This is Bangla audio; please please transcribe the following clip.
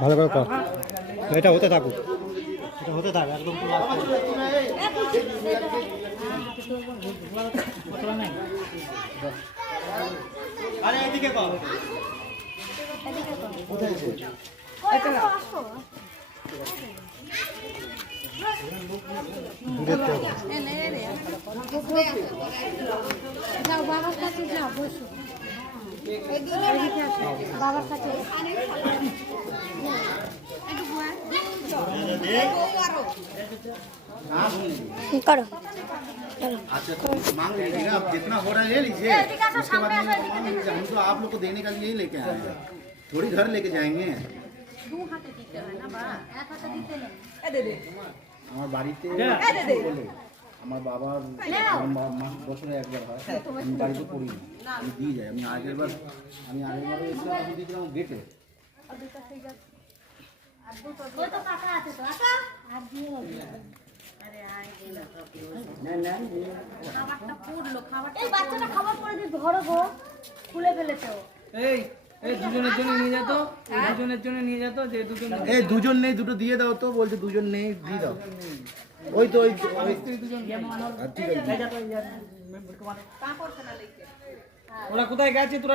ভালো করে কর, এটা হতে থাকুক, এটা হতে থাক একদম। আরে এদিকে কর, কোথায় আছে? বাবার কাছে যাও, বসো। বাবার কাছে करो। अच्छा तो मांग लीजिएगा, आप जितना हो रहा है ले लीजिए। उसके बाद हम तो आप लोग को देने का लिए लेके आए हैं, थोड़ी घर लेके जाएंगे। আমার বাড়িতে বলে আমার বাবার মাস বছরে একবার হয়, আমি বাড়িতে করি না, আমি দিয়ে যাই। আমি আগের বার এসেছিলাম, আমি দিয়েছিলাম গেটে। খাবার পরে দিয়ে ধরো গো, খুলে ফেলেছে। এই দুজনের জন্য নিয়ে যেত, দুজনের জন্য নিয়ে যেত, যে দুজন এই দুজন নেই, দুটো দিয়ে দাও তো। বলছে দুজন নেই, দিয়ে দাও। ওই তো ওই দুজন ঠিক আছে। ওরা কোথায় গেছে তোরা